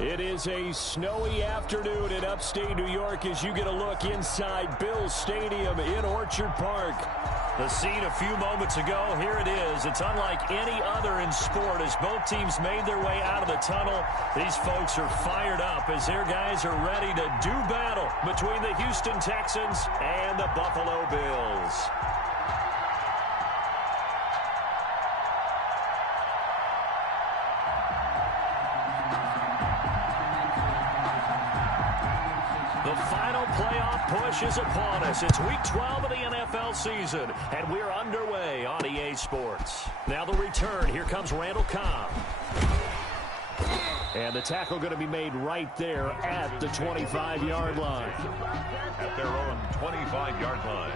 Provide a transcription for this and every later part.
It is a snowy afternoon in upstate New York as you get a look inside Bills Stadium in Orchard Park. The scene a few moments ago, here it is. It's unlike any other in sport as both teams made their way out of the tunnel. These folks are fired up as their guys are ready to do battle between the Houston Texans and the Buffalo Bills. The final playoff push is upon us. It's Week 12 of the NFL season, and we're underway on EA Sports. Now the return. Here comes Randall Cobb. And the tackle going to be made right there at the 25-yard line. At their own 25-yard line.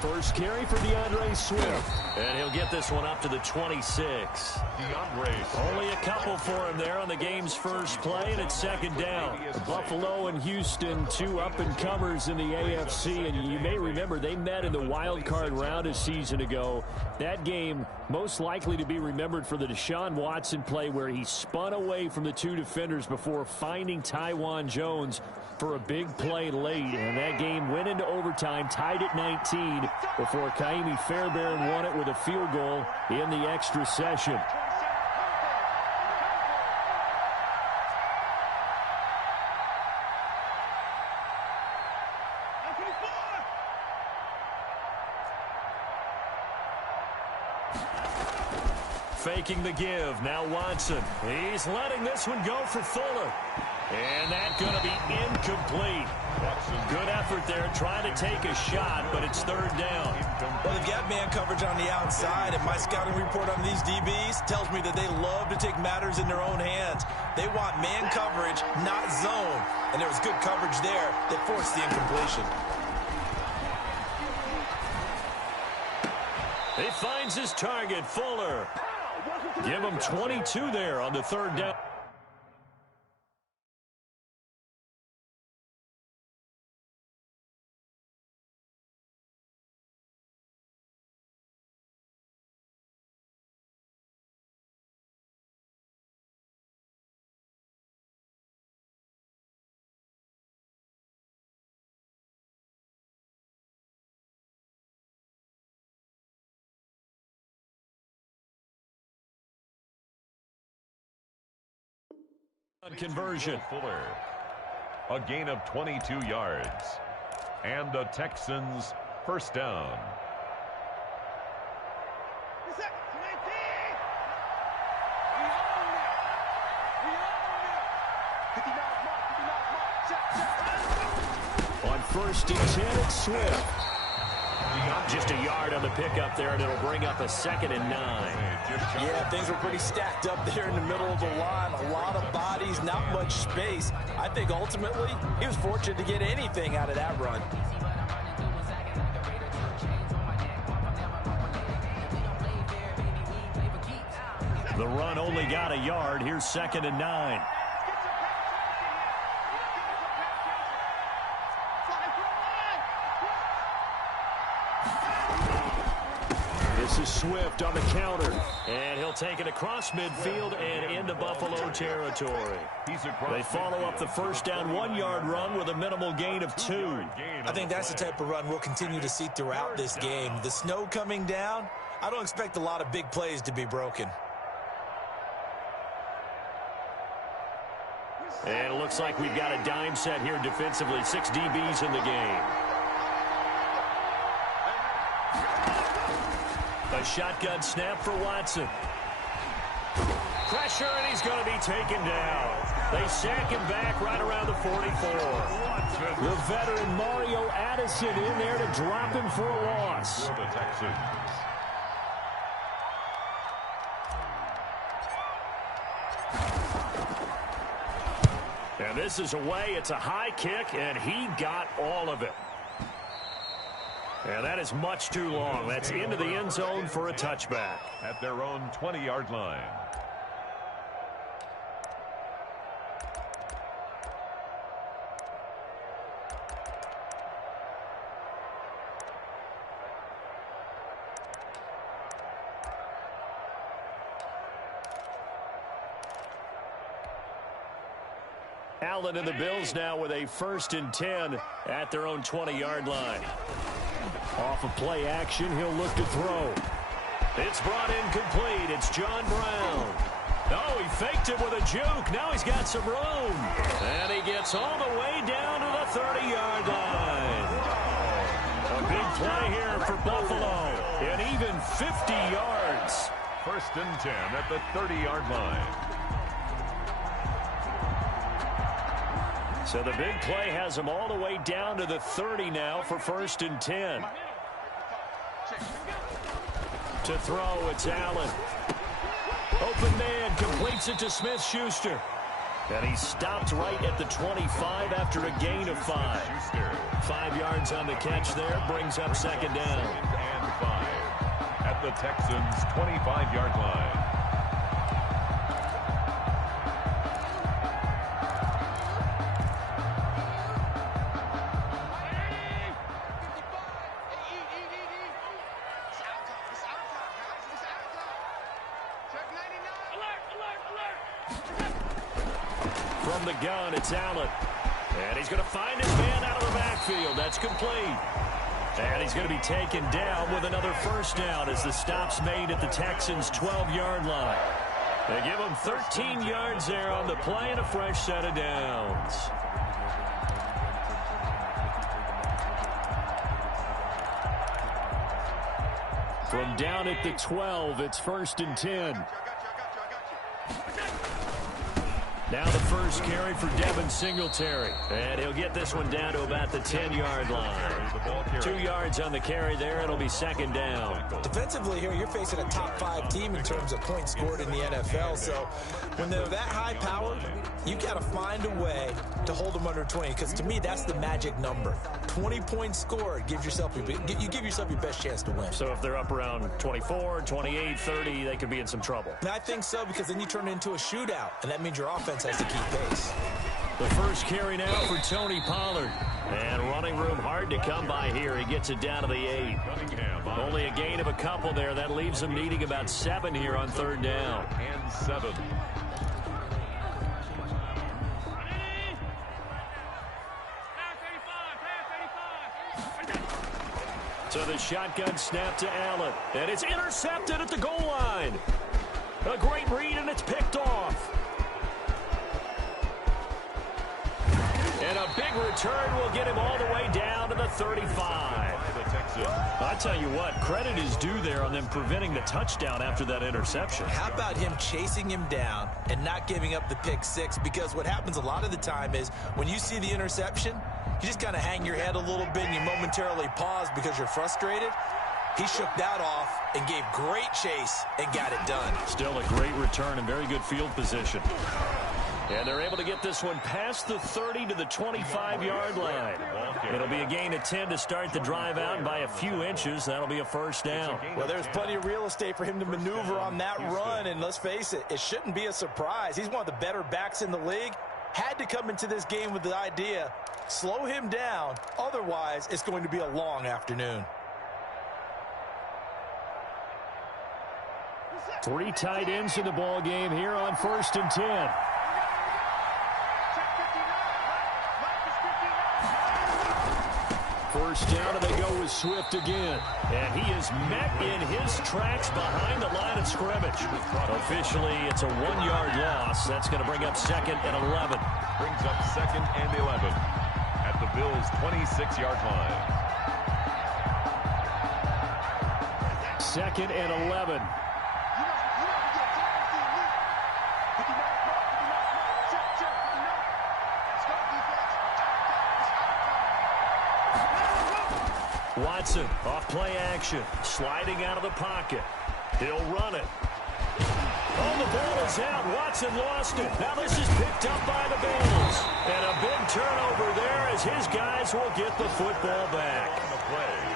First carry for DeAndre Swift. And he'll get this one up to the 26. Only a couple for him there on the game's first play, and it's second down. Buffalo and Houston, two up-and-comers in the AFC, and you may remember they met in the wild card round a season ago. That game most likely to be remembered for the Deshaun Watson play where he spun away from the two defenders before finding Tywan Jones for a big play late, and that game went into overtime, tied at 19, before Kaimi Fairbairn won it with a field goal in the extra session. Faking the give, now Watson. He's letting this one go for Fuller. And that's going to be incomplete. Good effort there, trying to take a shot, but it's third down. Well, they've got man coverage on the outside, and my scouting report on these DBs tells me that they love to take matters in their own hands. They want man coverage, not zone. And there was good coverage there that forced the incompletion. He finds his target, Fuller. Give him 22 there on the third down. Conversion. Fuller. A gain of 22 yards. And the Texans first down. On first and 10, it's Swift. Just a yard on the pickup there, and it'll bring up a 2nd and 9. Yeah, things were pretty stacked up there in the middle of the line. A lot of bodies, not much space. I think ultimately he was fortunate to get anything out of that run. The run only got a yard. Here's 2nd and 9. This is Swift on the counter, and he'll take it across midfield and into Buffalo territory. They follow up the first down 1-yard run with a minimal gain of 2. I think that's the type of run we'll continue to see throughout this game. The snow coming down, I don't expect a lot of big plays to be broken. And it looks like we've got a dime set here defensively. 6 DBs in the game. A shotgun snap for Watson. Pressure, and he's going to be taken down. They sack him back right around the 44. The veteran Mario Addison in there to drop him for a loss. For the Texans. And this is away. It's a high kick, and he got all of it. And that is much too long. That's into the end zone for a touchback. At their own 20-yard line. Allen and the Bills now with a 1st and 10 at their own 20-yard line. Off of play action, he'll look to throw. It's brought in complete. It's John Brown. Oh, he faked it with a juke. Now he's got some room. And he gets all the way down to the 30-yard line. A big play here for Buffalo. And even 50 yards. 1st and 10 at the 30-yard line. So the big play has him all the way down to the 30 now for 1st and 10. To throw, it's Allen. Open man, completes it to Smith-Schuster. And he stopped right at the 25 after a gain of 5. 5 yards on the catch there, brings up 2nd down. And 5 at the Texans' 25-yard line. From the gun, it's Allen. And he's going to find his man out of the backfield. That's complete. And he's going to be taken down with another 1st down as the stop's made at the Texans' 12-yard line. They give him 13 yards there on the play and a fresh set of downs. From down at the 12, it's 1st and 10. Now the first carry for Devin Singletary. And he'll get this one down to about the 10-yard line. 2 yards on the carry there. It'll be 2nd down. Defensively here, you're facing a top 5 team in terms of points scored in the NFL. So when they're that high powered, you got to find a way to hold them under 20. Because to me, that's the magic number. 20 points scored, you give yourself your best chance to win. So if they're up around 24, 28, 30, they could be in some trouble. And I think so, because then you turn it into a shootout, and that means your offense has to keep pace. The first carry now for Tony Pollard. And running room hard to come by here. He gets it down to the 8. Only a gain of a couple there. That leaves him needing about 7 here on 3rd down. And 7. So the shotgun snap to Allen. And it's intercepted at the goal line. A great read, and it's picked off. And a big return will get him all the way down to the 35. I tell you what, credit is due there on them preventing the touchdown after that interception. How about him chasing him down and not giving up the pick 6? Because what happens a lot of the time is when you see the interception, you just kind of hang your head a little bit and you momentarily pause because you're frustrated. He shook that off and gave great chase and got it done. Still a great return and very good field position. And they're able to get this one past the 30 to the 25-yard line. It'll be a gain of 10 to start the drive out, and by a few inches, that'll be a 1st down. Well, there's plenty of real estate for him to maneuver on that run, and let's face it, it shouldn't be a surprise. He's one of the better backs in the league. Had to come into this game with the idea, slow him down, otherwise it's going to be a long afternoon. 3 tight ends in the ball game here on 1st and 10. First down, and they go with Swift again. And he is met in his tracks behind the line of scrimmage. Officially, it's a 1-yard loss. That's going to bring up 2nd and 11. Brings up 2nd and 11 at the Bills' 26-yard line. 2nd and 11. Watson off play action, sliding out of the pocket. He'll run it. Oh, the ball is out. Watson lost it. Now this is picked up by the Bills. And a big turnover there as his guys will get the football back.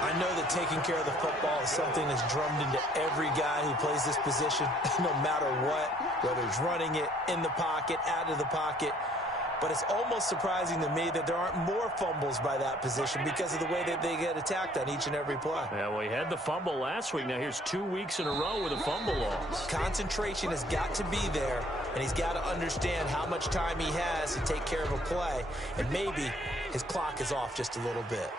I know that taking care of the football is something that's drummed into every guy who plays this position, no matter what, whether he's running it, in the pocket, out of the pocket. But it's almost surprising to me that there aren't more fumbles by that position because of the way that they get attacked on each and every play. Yeah, well, he had the fumble last week. Now here's 2 weeks in a row with a fumble loss. Concentration has got to be there, and he's got to understand how much time he has to take care of a play. And maybe his clock is off just a little bit.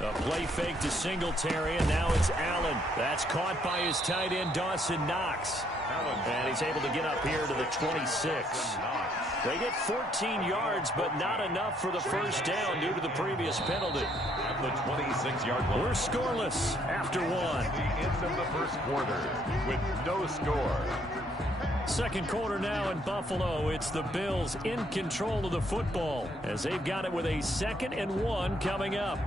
A play fake to Singletary, and now it's Allen. That's caught by his tight end, Dawson Knox. And he's able to get up here to the 26. They get 14 yards, but not enough for the first down due to the previous penalty. At the 26-yard line. We're scoreless after one. The end of the first quarter with no score. Second quarter now in Buffalo. It's the Bills in control of the football as they've got it with a 2nd and 1 coming up.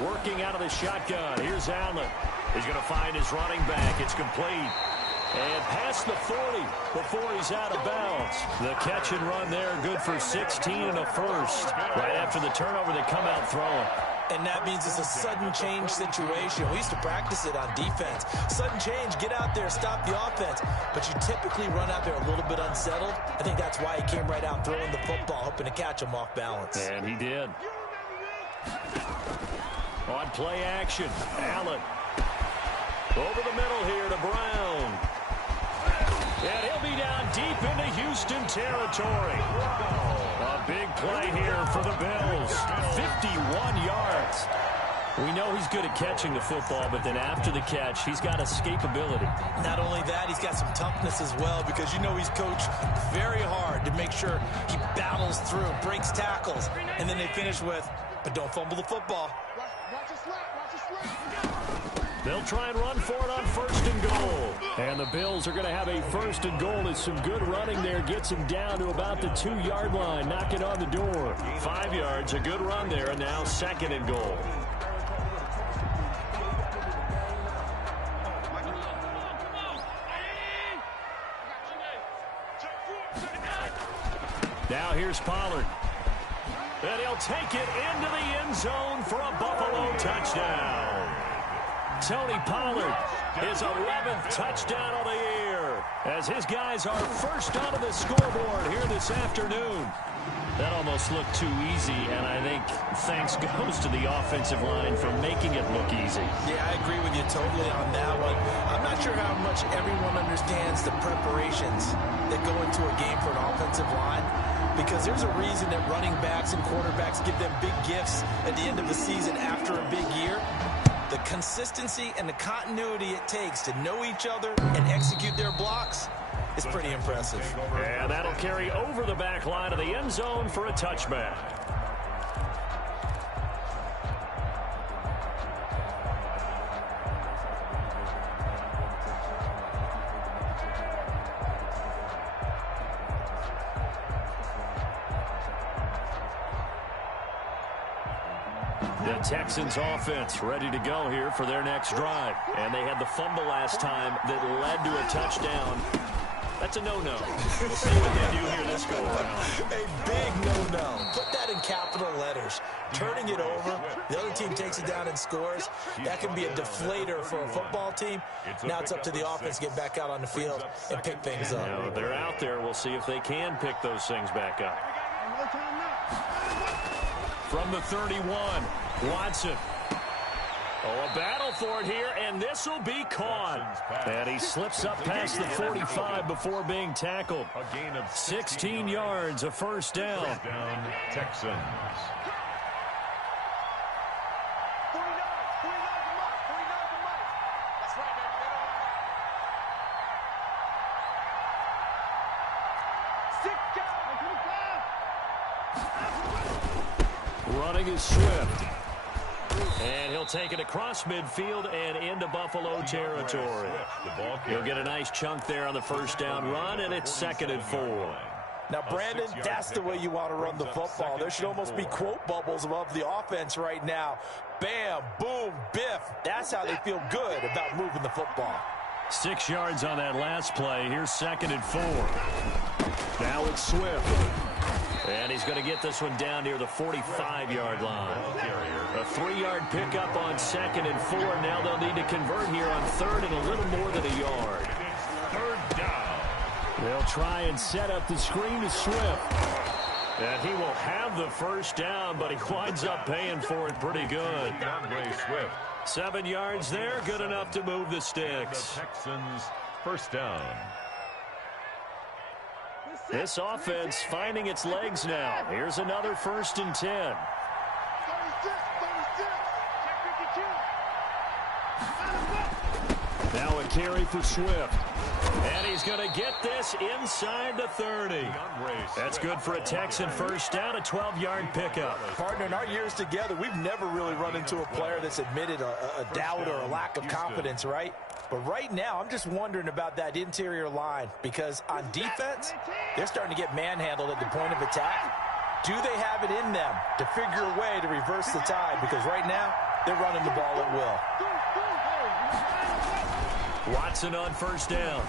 Working out of the shotgun. Here's Allen. He's going to find his running back. It's complete. And past the 40 before he's out of bounds. The catch and run there, good for 16 and a first. Right after the turnover, they come out throwing. And that means it's a sudden change situation. We used to practice it on defense. Sudden change, get out there, stop the offense. But you typically run out there a little bit unsettled. I think that's why he came right out throwing the football, hoping to catch him off balance. And he did. On play action, Allen. Over the middle here to Brown. And he'll be down deep into Houston territory. A big play here for the Bills. 51 yards. We know he's good at catching the football, but then after the catch, he's got escapability. Not only that, he's got some toughness as well because you know he's coached very hard to make sure he battles through, breaks tackles, and then they finish with, but don't fumble the football. They'll try and run for it on 1st and goal. And the Bills are going to have a 1st and goal as some good running there gets him down to about the 2-yard line, knocking on the door. 5 yards, a good run there, and now 2nd and goal. Now here's Pollard. And he'll take it into the end zone for a Buffalo touchdown. Tony Pollard, his 11th touchdown of the year, as his guys are first onto the scoreboard here this afternoon. That almost looked too easy, and I think thanks goes to the offensive line for making it look easy. Yeah, I agree with you totally on that one. I'm not sure how much everyone understands the preparations that go into a game for an offensive line, because there's a reason that running backs and quarterbacks give them big gifts at the end of the season after a big year. The consistency and the continuity it takes to know each other and execute their blocks is pretty impressive. And that'll carry over the back line of the end zone for a touchback. The Texans offense ready to go here for their next drive. And they had the fumble last time that led to a touchdown. That's a no-no. We'll see what they do here this go-around. A big no-no. Put that in capital letters. Turning it over, the other team takes it down and scores. That can be a deflator for a football team. Now it's up to the offense to get back out on the field and pick things up. Now, they're out there. We'll see if they can pick those things back up. From the 31, Watson. Oh, a battle for it here, and this will be caught. And he slips up past the 45 before being tackled. 16 yards, a first down. Texans. Running is Swift. And he'll take it across midfield and into Buffalo territory. He'll get a nice chunk there on the first down run, and it's 2nd and 4. Now, Brandon, that's the way you want to run the football. There should almost be quote bubbles above the offense right now. Bam, boom, biff. That's how they feel good about moving the football. 6 yards on that last play. Here's 2nd and 4. Now it's Swift. And he's going to get this one down near the 45-yard line. A 3-yard pickup on 2nd and 4. Now they'll need to convert here on 3rd and a little more than a yard. 3rd down. They'll try and set up the screen to Swift. And he will have the first down, but he winds up paying for it pretty good. Swift. 7 yards there, good enough to move the sticks. The Texans, 1st down. This offense finding its legs now. Here's another 1st and 10. Now a carry for Swift. And he's going to get this inside the 30. That's good for a Texan first down, a 12-yard pickup. Partner, in our years together, we've never really run into a player that's admitted a doubt or a lack of confidence, right? But right now, I'm just wondering about that interior line because on defense, they're starting to get manhandled at the point of attack. Do they have it in them to figure a way to reverse the tide? Because right now, they're running the ball at will. Watson on first down.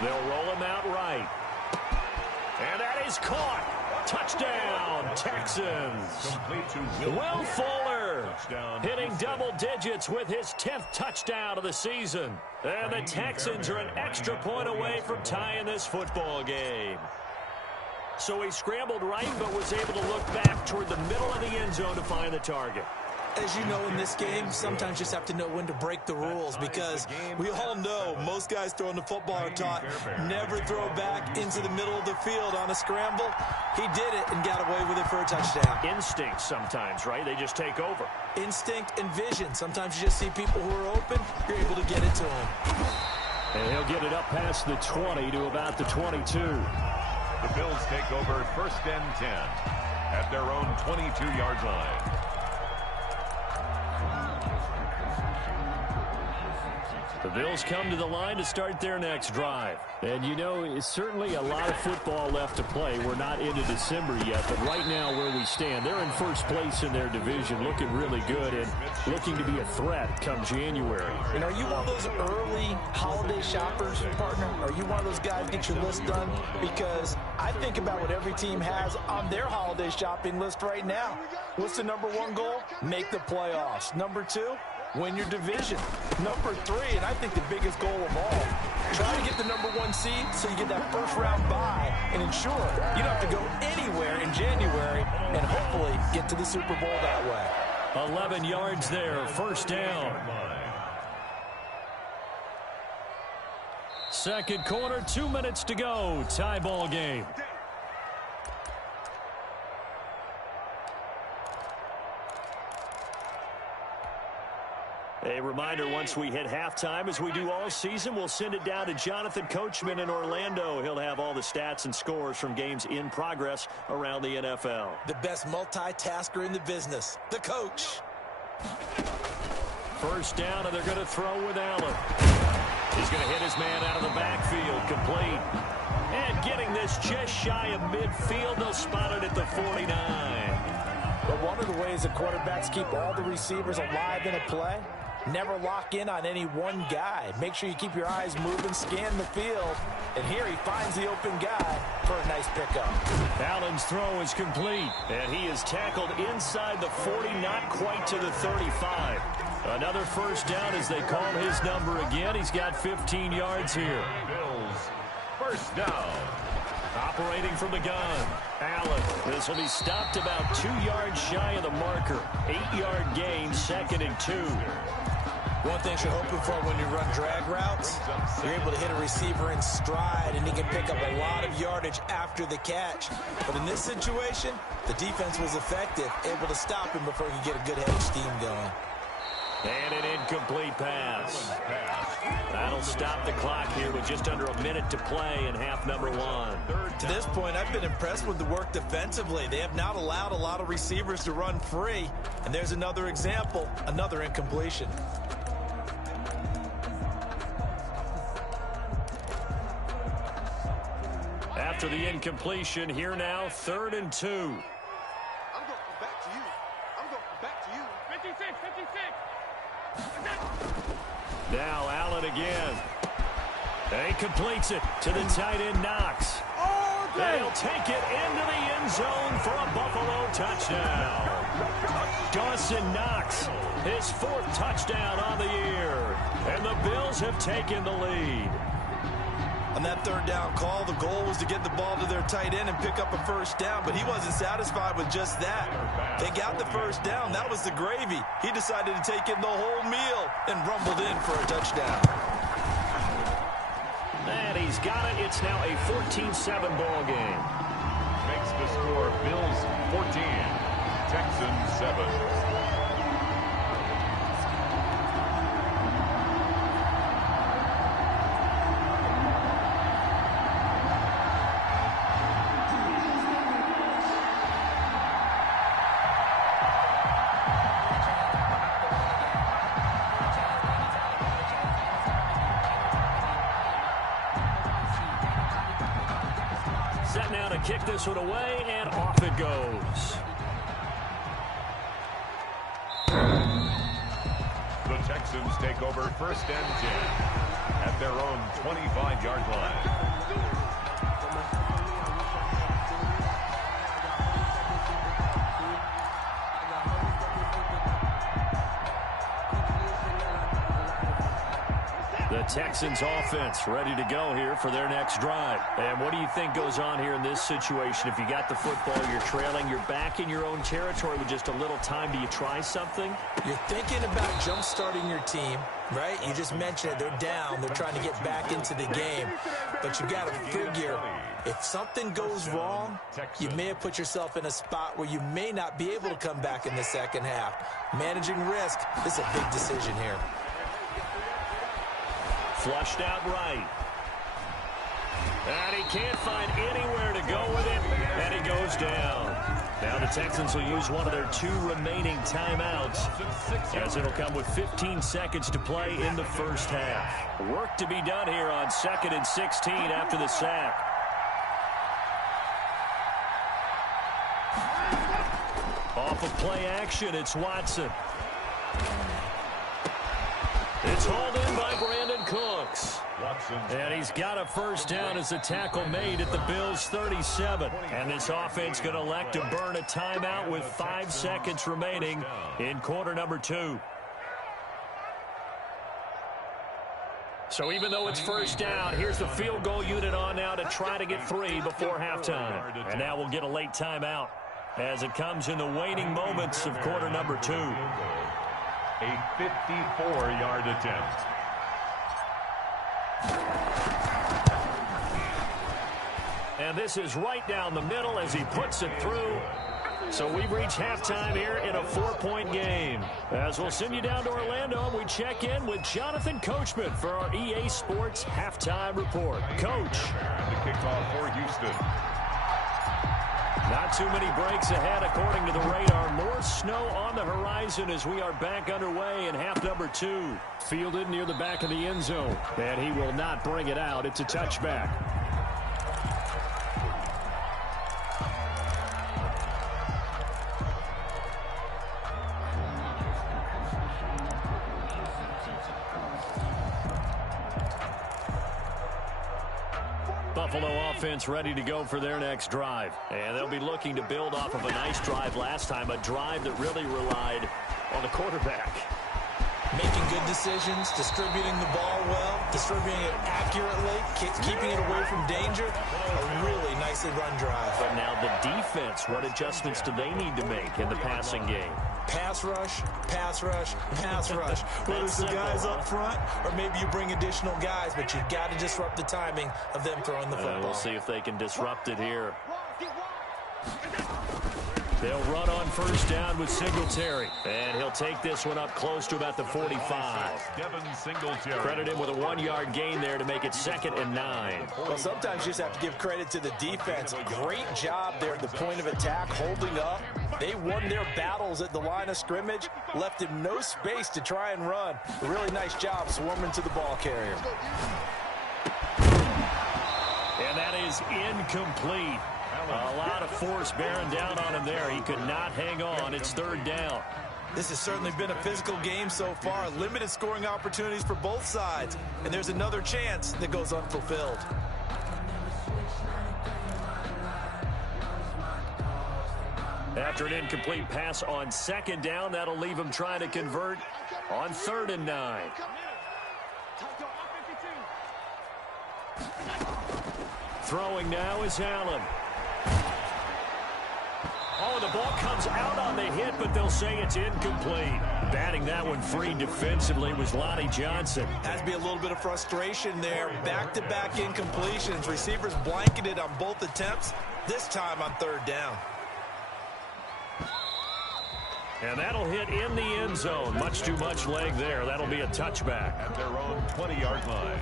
They'll roll him out right. And that is caught. Touchdown, Texans. Will Fuller hitting double digits with his 10th touchdown of the season. And the Texans are an extra point away from tying this football game. So he scrambled right, but was able to look back toward the middle of the end zone to find the target. As you know, in this game, sometimes you just have to know when to break the rules because we all know most guys throwing the football are taught never throw back into the middle of the field on a scramble. He did it and got away with it for a touchdown. Instinct sometimes, right? They just take over. Instinct and vision. Sometimes you just see people who are open, you're able to get it to them. And he'll get it up past the 20 to about the 22. The Bills take over 1st and 10 at their own 22-yard line. The Bills come to the line to start their next drive. And, you know, it's certainly a lot of football left to play. We're not into December yet, but right now where we stand, they're in first place in their division, looking really good and looking to be a threat come January. And are you one of those early holiday shoppers, partner? Are you one of those guys get your list done? Because I think about what every team has on their holiday shopping list right now. What's the number 1 goal? Make the playoffs. Number 2? Win your division. Number 3, and I think the biggest goal of all, try to get the number 1 seed so you get that first round bye and ensure you don't have to go anywhere in January and hopefully get to the Super Bowl that way. 11 yards there, first down. Second quarter, 2 minutes to go, tie ball game. A reminder, once we hit halftime, as we do all season, we'll send it down to Jonathan Coachman in Orlando. He'll have all the stats and scores from games in progress around the NFL. The best multitasker in the business, the coach. First down, and they're going to throw with Allen. He's going to hit his man out of the backfield, complete. And getting this just shy of midfield, they'll spot it at the 49. But one of the ways that quarterbacks keep all the receivers alive in a play, never lock in on any one guy. Make sure you keep your eyes moving, scan the field. And here he finds the open guy for a nice pickup. Allen's throw is complete. And he is tackled inside the 40, not quite to the 35. Another first down as they call his number again. He's got 15 yards here. Bills, first down. Operating from the gun, Allen. This will be stopped about 2 yards shy of the marker. 8-yard gain, 2nd and 2. One thing you're hoping for when you run drag routes, you're able to hit a receiver in stride, and he can pick up a lot of yardage after the catch. But in this situation, the defense was effective, able to stop him before he could get a good head of steam going. And an incomplete pass. That'll stop the clock here with just under a minute to play in half number one. To this point, I've been impressed with the work defensively. They have not allowed a lot of receivers to run free. And there's another example, another incompletion. After the incompletion, here now, 3rd and 2. I'm going back to you. I'm going back to you. 56. Now Allen again. And he completes it to the tight end, Knox. They'll take it into the end zone for a Buffalo touchdown. Dawson Knox, his 4th touchdown on the year. And the Bills have taken the lead. On that 3rd down call, the goal was to get the ball to their tight end and pick up a 1st down, but he wasn't satisfied with just that. They got the 1st down. That was the gravy. He decided to take in the whole meal and rumbled in for a touchdown. And he's got it. It's now a 14-7 ball game. Makes the score Bills 14, Texans 7. Set now to kick this one away, and off it goes. The Texans take over 1st and 10 at their own 25-yard line. The Texans offense ready to go here for their next drive. And what do you think goes on here in this situation? If you got the football, you're trailing, you're back in your own territory with just a little time. Do you try something? You're thinking about jump-starting your team, right? You just mentioned it. They're down. They're trying to get back into the game. But you got to figure, if something goes wrong, you may have put yourself in a spot where you may not be able to come back in the second half. Managing risk is a big decision here. Flushed out right. And he can't find anywhere to go with it. And he goes down. Now the Texans will use one of their 2 remaining timeouts, as it'll come with 15 seconds to play in the 1st half. Work to be done here on 2nd and 16 after the sack. Off of play action, it's Watson. It's hauled in by Brandon Cooks. And he's got a 1st down as the tackle made at the Bills' 37. And this offense going to elect to burn a timeout with 5 seconds remaining in quarter number 2. So even though it's 1st down, here's the field goal unit on now to try to get 3 before halftime. And now we'll get a late timeout as it comes in the waning moments of quarter number 2. A 54-yard attempt. And this is right down the middle as he puts it through. So we've reached halftime here in a 4-point game. As we'll send you down to Orlando, we check in with Jonathan Coachman for our EA Sports Halftime Report. Coach. And the kickoff for Houston. Not too many breaks ahead according to the radar. More snow on the horizon as we are back underway in half number 2. Fielded near the back of the end zone. And he will not bring it out. It's a touchback. Buffalo offense ready to go for their next drive. And they'll be looking to build off of a nice drive last time, a drive that really relied on the quarterback. Making good decisions, distributing the ball well, distributing it accurately, keeping it away from danger. A really nicely run drive. But now the defense, what adjustments do they need to make in the passing game? Pass rush, pass rush, pass rush. Whether it's the guys up front or maybe you bring additional guys, but you've got to disrupt the timing of them throwing the football. We'll see if they can disrupt it here. They'll run on first down with Singletary. And he'll take this one up close to about the 45. Credit him with a 1-yard gain there to make it 2nd and 9. Well, sometimes you just have to give credit to the defense. Great job there at the point of attack, holding up. They won their battles at the line of scrimmage, left him no space to try and run. A really nice job swarming to the ball carrier. And that is incomplete. A lot of force bearing down on him there. He could not hang on. It's 3rd down. This has certainly been a physical game so far. Limited scoring opportunities for both sides. And there's another chance that goes unfulfilled. After an incomplete pass on 2nd down, that'll leave him trying to convert on 3rd and 9. Throwing now is Allen. Oh, the ball comes out on the hit, but they'll say it's incomplete. Batting that one free defensively was Lonnie Johnson. Has to be a little bit of frustration there. Back-to-back incompletions. Receivers blanketed on both attempts, this time on 3rd down. And that'll hit in the end zone. Much too much leg there. That'll be a touchback. At their own 20-yard line.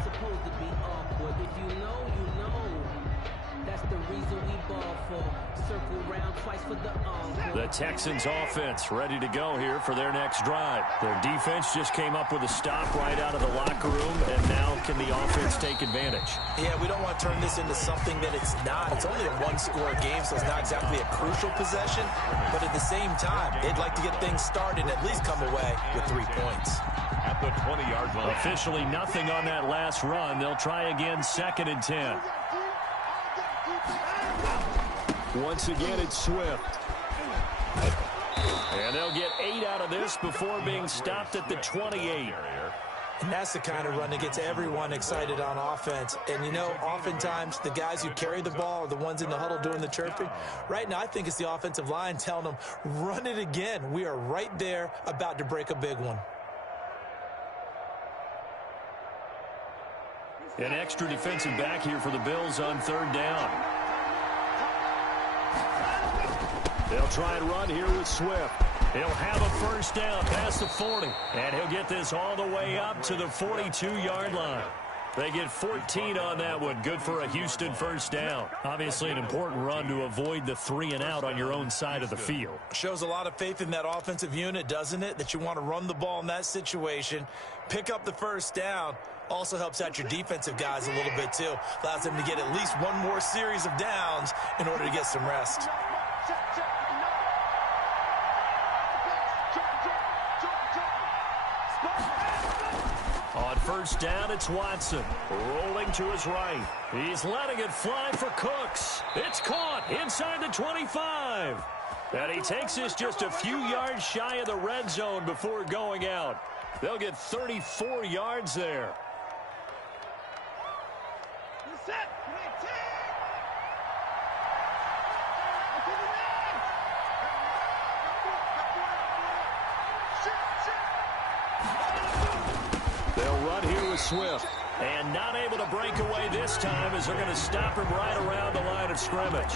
The Texans offense ready to go here for their next drive. Their defense just came up with a stop right out of the locker room, and now can the offense take advantage? Yeah, we don't want to turn this into something that it's not. It's only a 1-score game, so it's not exactly a crucial possession. But at the same time, they'd like to get things started and at least come away with 3 points. At the 20-yard line. Officially nothing on that last run. They'll try again 2nd and 10. Once again, it's Swift. And they'll get 8 out of this before being stopped at the 28. And that's the kind of run that gets everyone excited on offense. And, you know, oftentimes the guys who carry the ball are the ones in the huddle doing the chirping. Right now, I think it's the offensive line telling them, run it again. We are right there about to break a big one. An extra defensive back here for the Bills on 3rd down. They'll try and run here with Swift. He'll have a first down past the 40. And he'll get this all the way up to the 42-yard line. They get 14 on that one. Good for a Houston first down. Obviously an important run to avoid the 3 and out on your own side of the field. Shows a lot of faith in that offensive unit, doesn't it? That you want to run the ball in that situation. Pick up the first down. Also helps out your defensive guys a little bit too. Allows them to get at least one more series of downs in order to get some rest. On first down, it's Watson. Rolling to his right. He's letting it fly for Cooks. It's caught inside the 25. And he takes this just a few yards shy of the red zone before going out. They'll get 34 yards there. They'll run here with Swift. And not able to break away this time as they're going to stop him right around the line of scrimmage.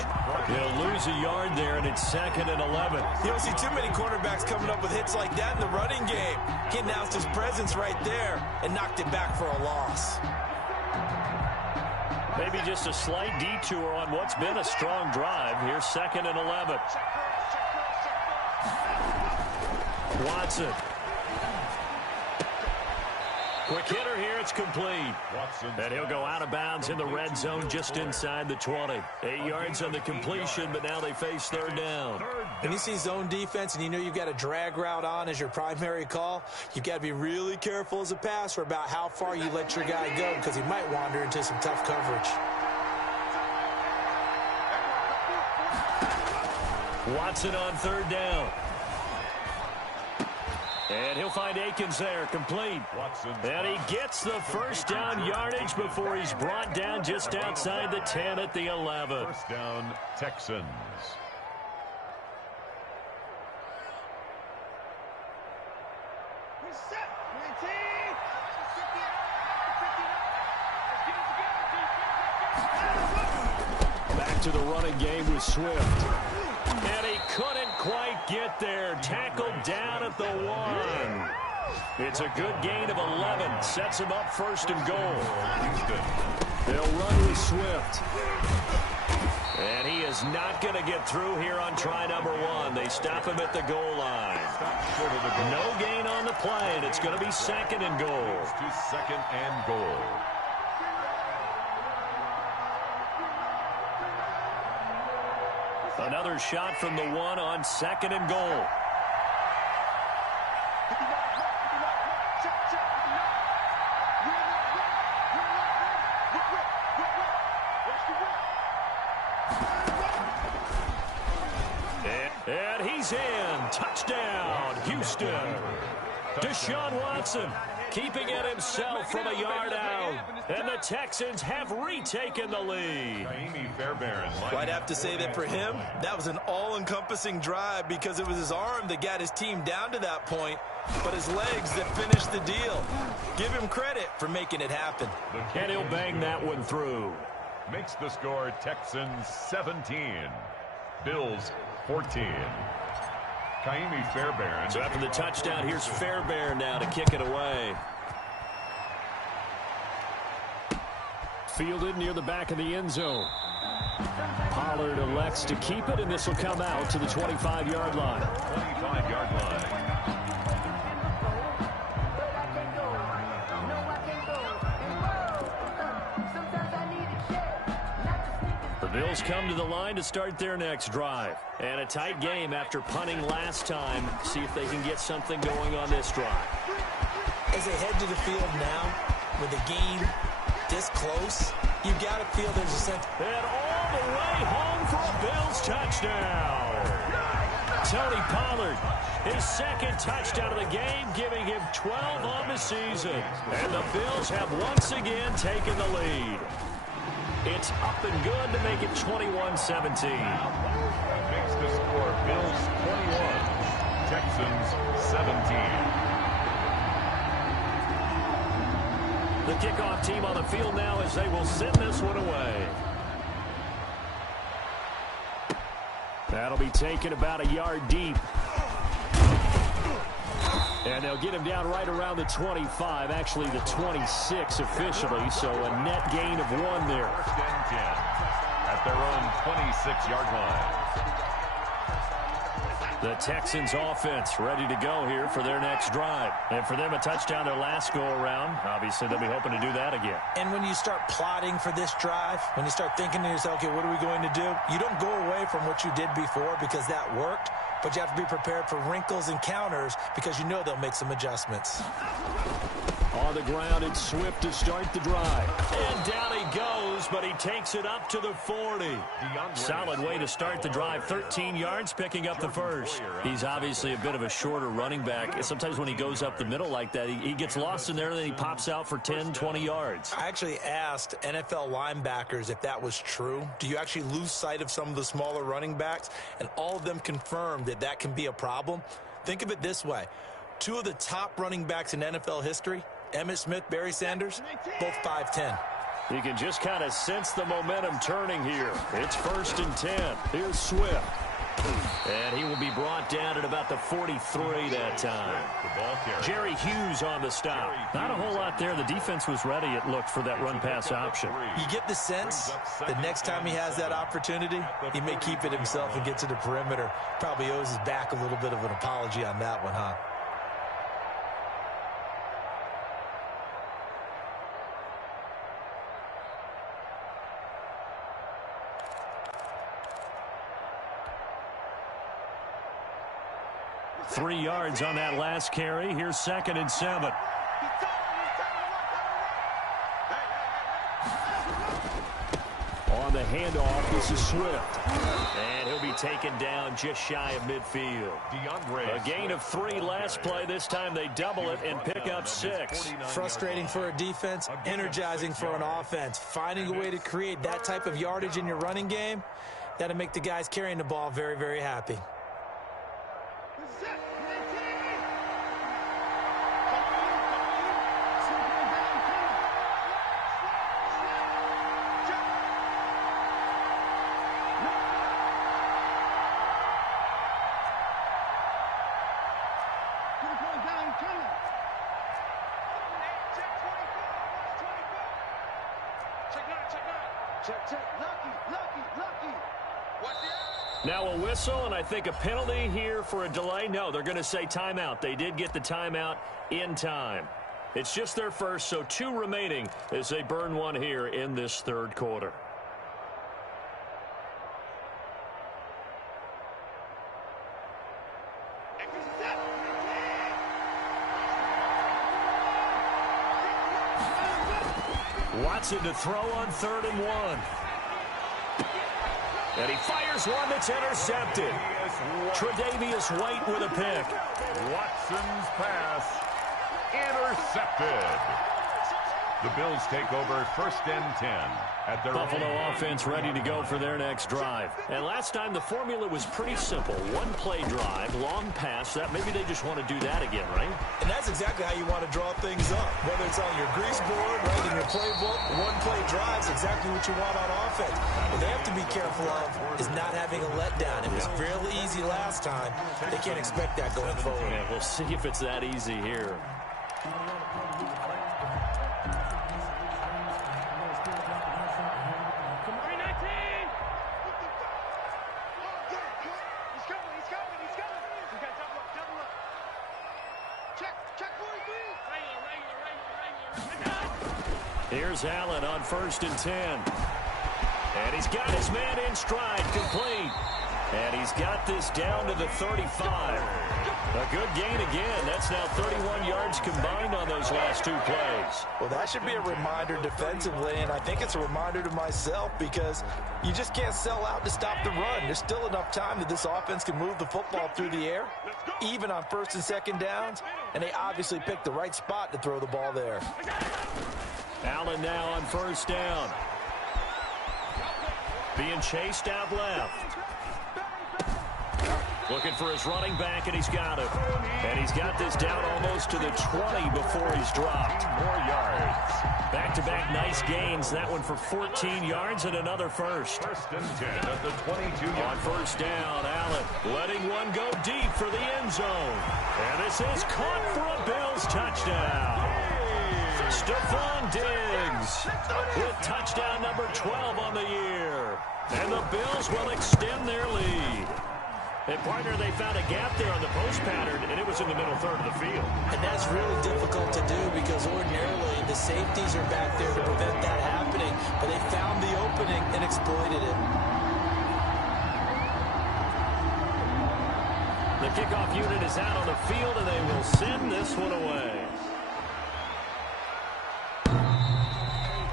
He'll lose a yard there, and it's 2nd and 11. You don't see too many quarterbacks coming up with hits like that in the running game. He announced his presence right there and knocked it back for a loss. Maybe just a slight detour on what's been a strong drive. Here's 2nd and 11. Watson. Quick hitter here, it's complete. And he'll go out of bounds in the red zone just inside the 20. 8 yards on the completion, but now they face 3rd down. When you see zone defense and you know you've got a drag route on as your primary call, you've got to be really careful as a passer about how far you let your guy go because he might wander into some tough coverage. Watson on 3rd down. And he'll find Akins there, complete. And he gets the first down yardage before he's brought down just outside the 10 at the 11. First down, Texans. Back to the running game with Swift. And he couldn't quite get there. Tackled down at the 1. It's a good gain of 11. Sets him up first and goal. They'll run with Swift. And he is not going to get through here on try number 1. They stop him at the goal line. No gain on the play, and it's going to be second and goal. To second and goal. Another shot from the 1 on second and goal. And he's in. Touchdown, Houston. Deshaun Watson keeping it himself from a yard out. And the Texans have retaken the lead. I'd have to say that for him, that was an all-encompassing drive because it was his arm that got his team down to that point, but his legs that finished the deal. Give him credit for making it happen. And he'll bang that one through. Makes the score Texans 17. Bills 14. Kaimi Fairbairn. So after the touchdown, here's Fairbairn now to kick it away. Fielded near the back of the end zone. Pollard elects to keep it, and this will come out to the 25-yard line. 25-yard line. The Bills come to the line to start their next drive. And a tight game after punting last time. See if they can get something going on this drive. As they head to the field now, with the game this close, you've got to feel there's a sense. And all the way home for a Bills touchdown. Tony Pollard, his second touchdown of the game, giving him 12 on the season. And the Bills have once again taken the lead. It's up and good to make it 21-17. Makes the score Bills 21, Texans 17. The kickoff team on the field now as they will send this one away. That'll be taken about a yard deep. And they'll get him down right around the 25, actually the 26 officially, so a net gain of 1 there. First and 10 at their own 26-yard line. The Texans offense ready to go here for their next drive. And for them, a touchdown their last go-around. Obviously, they'll be hoping to do that again. And when you start plotting for this drive, when you start thinking to yourself, okay, what are we going to do? You don't go away from what you did before because that worked, but you have to be prepared for wrinkles and counters because you know they'll make some adjustments. On the ground, it's Swift to start the drive. And down he goes, but he takes it up to the 40. Solid way to start the drive. 13 yards, picking up the first. He's obviously a bit of a shorter running back. Sometimes when he goes up the middle like that, he gets lost in there, and then he pops out for 10, 20 yards. I actually asked NFL linebackers if that was true. Do you actually lose sight of some of the smaller running backs? And all of them confirmed that that can be a problem. Think of it this way. 2 of the top running backs in NFL history, Emmitt Smith, Barry Sanders, both 5'10". You can just kind of sense the momentum turning here. It's first and 10. Here's Swift. And he will be brought down at about the 43 that time. Jerry Hughes on the stop. Not a whole lot there. The defense was ready, it looked, for that run-pass option. You get the sense that next time he has that opportunity, he may keep it himself and get to the perimeter. Probably owes his back a little bit of an apology on that one, huh? Three yards on that last carry. Here's second and 7. On the handoff, this is Swift. And he'll be taken down just shy of midfield. A gain of 3 last play. This time they double it and pick up 6. Frustrating for a defense, energizing for an offense. Finding a way to create that type of yardage in your running game, that'll make the guys carrying the ball very, very happy. Check, check. Lucky. Watch it. Now a whistle, and I think a penalty here for a delay. No, they're going to say timeout. They did get the timeout in time. It's just their first, so 2 remaining as they burn one here in this third quarter. Watson to throw on 3rd and 1. And he fires one that's intercepted. Tre'Davious White with a pick. Watson's pass intercepted. The Bills take over 1st and 10 at their Buffalo offense ready to go for their next drive. And last time the formula was pretty simple. 1-play drive, long pass. That maybe they just want to do that again, right? And that's exactly how you want to draw things up. Whether it's on your grease board, right, in your playbook, 1-play drives exactly what you want on offense. What they have to be careful of is not having a letdown. It was fairly easy last time. They can't expect that going forward. Yeah, we'll see if it's that easy here. Here's Allen on 1st and 10. And he's got his man in stride, complete. And he's got this down to the 35. A good gain again. That's now 31 yards combined on those last 2 plays. Well, that should be a reminder defensively, and I think it's a reminder to myself because you just can't sell out to stop the run. There's still enough time that this offense can move the football through the air, even on 1st and 2nd downs, and they obviously picked the right spot to throw the ball there. Allen now on 1st down. Being chased out left. Looking for his running back, and he's got it. And he's got this down almost to the 20 before he's dropped. more yards. Back-to-back nice gains. That one for 14 yards and another first. 1st and 10 at the 22-yard. On 1st down, Allen letting one go deep for the end zone. And this is caught for a Bills touchdown. Stephon Diggs with touchdown number 12 on the year. And the Bills will extend their lead. And, partner, they found a gap there on the post pattern, and it was in the middle third of the field. And that's really difficult to do because ordinarily the safeties are back there to prevent that happening. But they found the opening and exploited it. The kickoff unit is out on the field, and they will send this one away.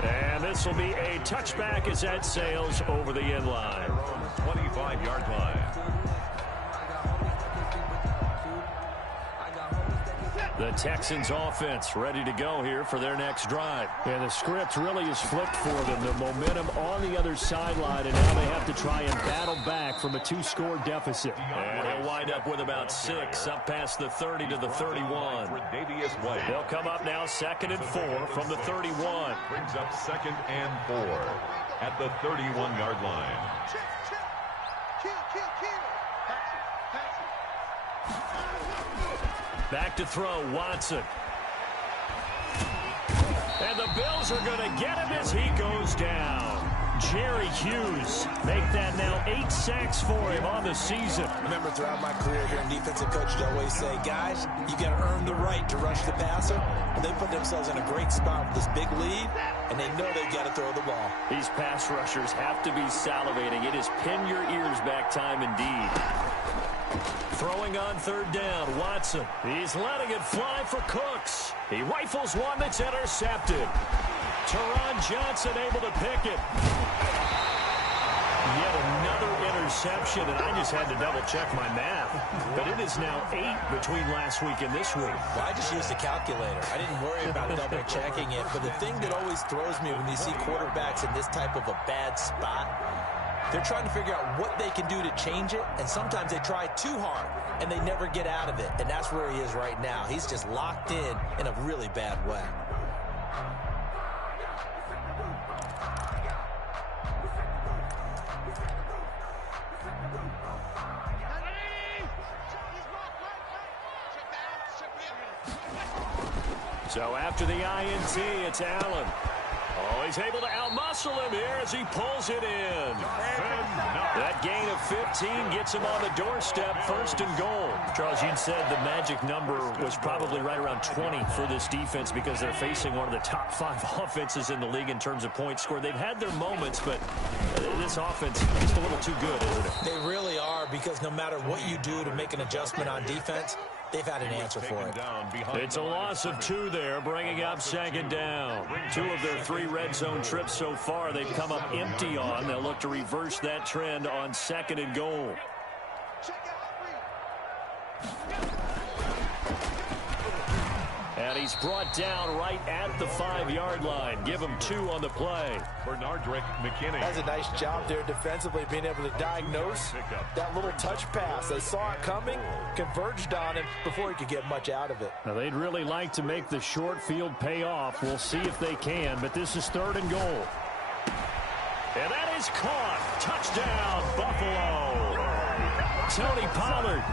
And this will be a touchback as that sails over the end line. 25-yard line. The Texans offense ready to go here for their next drive. And the script really is flipped for them. The momentum on the other sideline, and now they have to try and battle back from a 2-score deficit. And he'll wind up with about 6, up past the 30 to the 31. They'll come up now 2nd and 4 from the 31. Brings up 2nd and 4 at the 31-yard line. Back to throw, Watson. And the Bills are going to get him as he goes down. Jerry Hughes make that now 8 sacks for him on the season. Remember, throughout my career here in defensive coach, I always say, guys, you got to earn the right to rush the passer. They put themselves in a great spot with this big lead, and they know they've got to throw the ball. These pass rushers have to be salivating. It is pin your ears back time indeed. Throwing on 3rd down, Watson. He's letting it fly for Cooks. He rifles one that's intercepted. Teron Johnson able to pick it. Yet another interception, and I just had to double-check my math. But it is now 8 between last week and this week. Well, I just used a calculator. I didn't worry about double-checking it. But the thing that always throws me when you see quarterbacks in this type of a bad spot, they're trying to figure out what they can do to change it, and sometimes they try too hard, and they never get out of it. And that's where he is right now. He's just locked in a really bad way. So after the INT, it's Allen. Oh, he's able to outmuscle him here as he pulls it in. That gain of 15 gets him on the doorstep, 1st and goal. Charles, you'd said the magic number was probably right around 20 for this defense because they're facing one of the top 5 offenses in the league in terms of points scored. They've had their moments, but this offense is just a little too good, isn't it? They really are, because no matter what you do to make an adjustment on defense, they've had an answer for it. It's a loss of 2 there, bringing up 2nd down. 2 of their 3 red zone trips so far they've come up empty on. They'll look to reverse that trend on 2nd and goal. And he's brought down right at the 5-yard line. Give him 2 on the play. Bernardrick McKinney does a nice job there defensively, being able to diagnose that little touch pass. They saw it coming, converged on him before he could get much out of it. Now, they'd really like to make the short field pay off. We'll see if they can, but this is 3rd and goal. And that is caught. Touchdown, Buffalo. Tony Pollard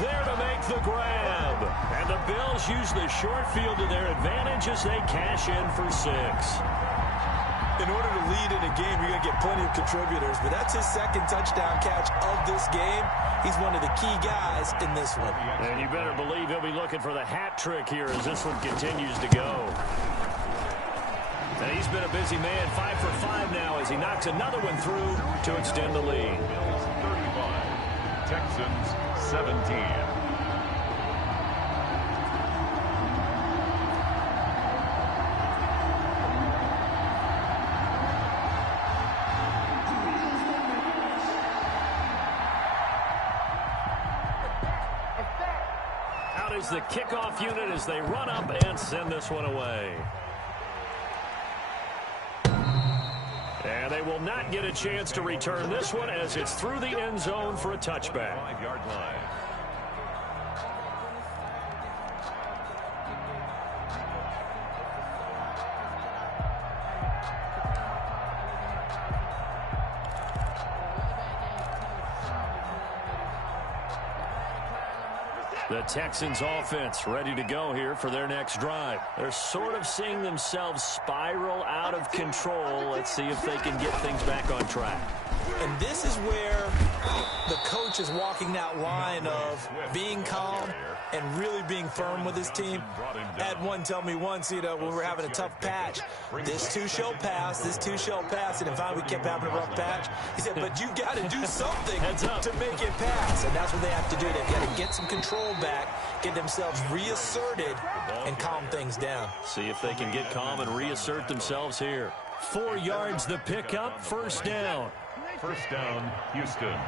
there to make the grab. And the Bills use the short field to their advantage as they cash in for 6. In order to lead in a game, you're going to get plenty of contributors, but that's his 2nd touchdown catch of this game. He's one of the key guys in this one. And you better believe he'll be looking for the hat trick here as this one continues to go. And he's been a busy man, 5 for 5 now as he knocks another one through to extend the lead. Bills 35, Texans 17. Out is the kickoff unit as they run up and send this one away. And they will not get a chance to return this one as it's through the end zone for a touchback. 5-yard line. The Texans offense ready to go here for their next drive. They're sort of seeing themselves spiral out of control. Let's see if they can get things back on track. And this is where the coach is walking that line of being calm and really being firm with his team. Had one tell me once, when we were having a tough patch, this too shall pass, this too shall pass, and finally we kept having a rough patch. He said, but you got to do something to make it pass, and that's what they have to do. They've got to get some control back, get themselves reasserted, and calm things down. See if they can get calm and reassert themselves here. 4 yards the pickup, 1st down. 1st down, Houston.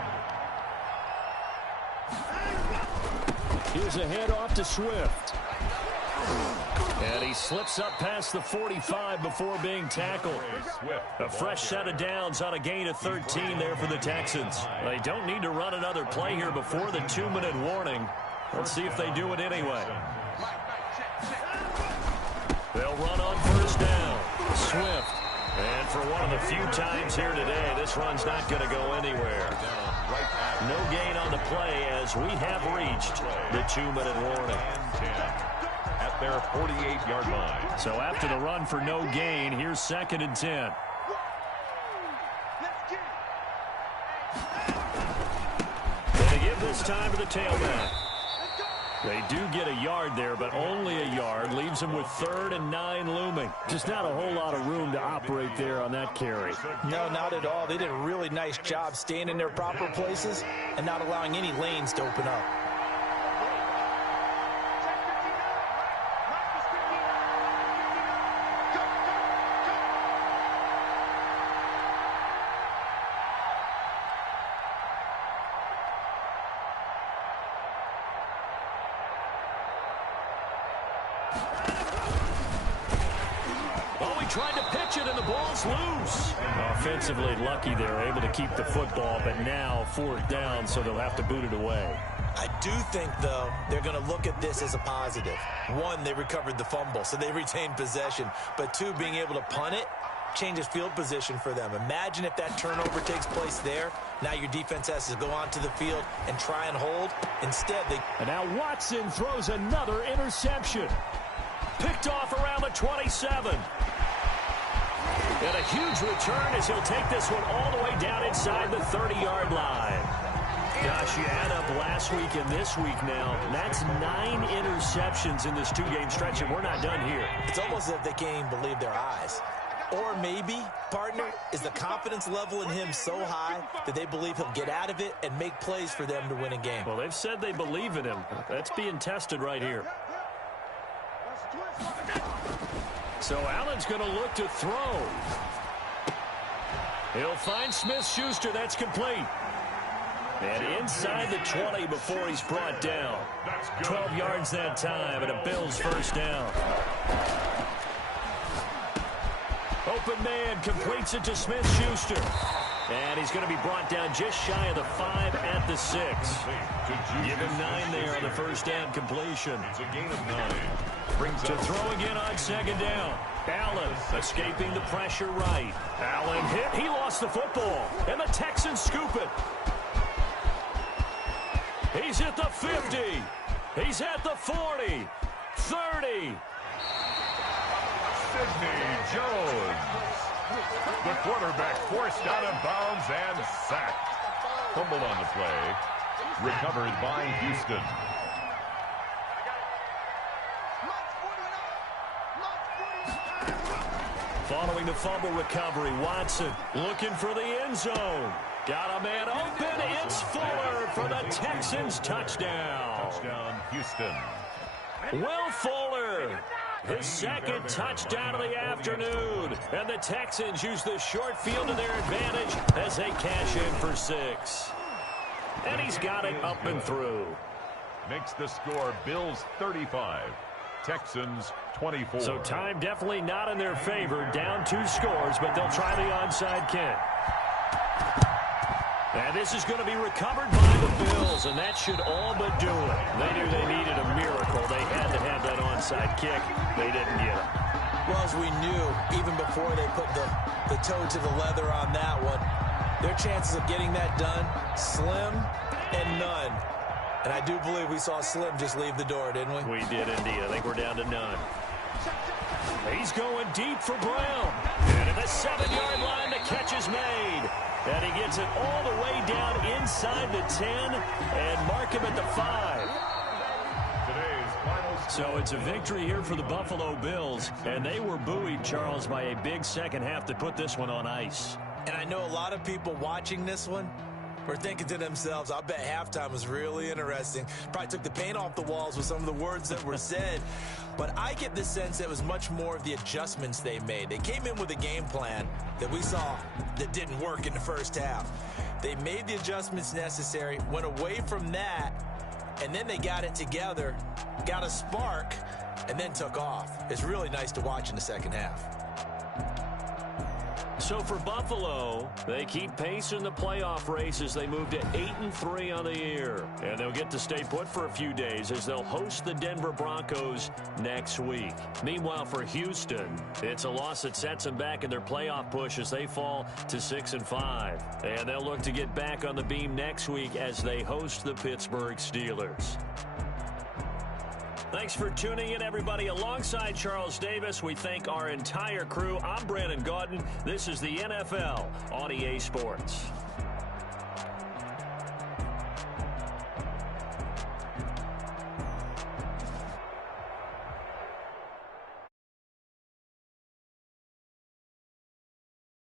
Here's a handoff to Swift. And he slips up past the 45 before being tackled. A fresh set of downs on a gain of 13 there for the Texans. They don't need to run another play here before the 2-minute warning. Let's see if they do it anyway. They'll run on 1st down. Swift. And for one of the few times here today, this run's not going to go anywhere. No gain on the play as we have reached the 2-minute warning. At their 48-yard line. So after the run for no gain, here's 2nd and 10. They give this time to the tailback. They do get a yard there, but only a yard. Leaves them with 3rd and 9 looming. Just not a whole lot of room to operate there on that carry. No, not at all. They did a really nice job staying in their proper places and not allowing any lanes to open up. Tried to pitch it, and the ball's loose. Offensively lucky they're able to keep the football, but now 4th down, so they'll have to boot it away. I do think, though, they're going to look at this as a positive. 1, they recovered the fumble, so they retained possession. But 2, being able to punt it changes field position for them. Imagine if that turnover takes place there. Now your defense has to go onto the field and try and hold. Instead, they... And now Watson throws another interception. Picked off around the 27. And a huge return as he'll take this one all the way down inside the 30-yard line. Gosh, you add up last week and this week now. That's 9 interceptions in this 2-game stretch, and we're not done here. It's almost as if they can't even believe their eyes. Or maybe, partner, is the confidence level in him so high that they believe he'll get out of it and make plays for them to win a game. Well, they've said they believe in him. That's being tested right here. So Allen's going to look to throw. He'll find Smith-Schuster. That's complete. And inside the 20 before he's brought down. 12 yards that time, and a Bills first down. Open man completes it to Smith-Schuster. And he's going to be brought down just shy of the 5 at the 6. Give him 9 there on the first down completion. It's a gain of 9. To throw again on second down. Allen escaping the pressure right. Allen hit. He lost the football. And the Texans scoop it. He's at the 50. He's at the 40. 30. Sidney Jones. The quarterback forced out of bounds and sacked. Fumbled on the play. Recovered by Houston. Following the fumble recovery, Watson looking for the end zone. Got a man open. It's Fuller for the Texans touchdown. Touchdown, Houston. Will Fuller, his second touchdown of the afternoon. And the Texans use the short field to their advantage as they cash in for 6. And he's got it up and through. Makes the score Bills 35. Texans 24. So time definitely not in their favor. Down 2 scores, but they'll try the onside kick. And this is going to be recovered by the Bills, and that should all but do it. They knew they needed a miracle. They had to have that onside kick. They didn't get it. Well, as we knew, even before they put the toe to the leather on that one, their chances of getting that done, slim and none. And I do believe we saw Slim just leave the door, didn't we? We did indeed. I think we're down to none. He's going deep for Brown. And at the 7-yard line, the catch is made. And he gets it all the way down inside the 10 and mark him at the 5. So it's a victory here for the Buffalo Bills. And they were buoyed, Charles, by a big second half to put this one on ice. And I know a lot of people watching this one were thinking to themselves, I bet halftime was really interesting. Probably took the paint off the walls with some of the words that were said. But I get the sense that it was much more of the adjustments they made. They came in with a game plan that we saw that didn't work in the first half. They made the adjustments necessary, went away from that, and then they got it together, got a spark, and then took off. It's really nice to watch in the second half. So for Buffalo, they keep pace in the playoff race as they move to 8-3 on the year. And they'll get to stay put for a few days as they'll host the Denver Broncos next week. Meanwhile, for Houston, it's a loss that sets them back in their playoff push as they fall to 6-5. And they'll look to get back on the beam next week as they host the Pittsburgh Steelers. Thanks for tuning in, everybody. Alongside Charles Davis, we thank our entire crew. I'm Brandon Gaudin. This is the NFL on EA Sports.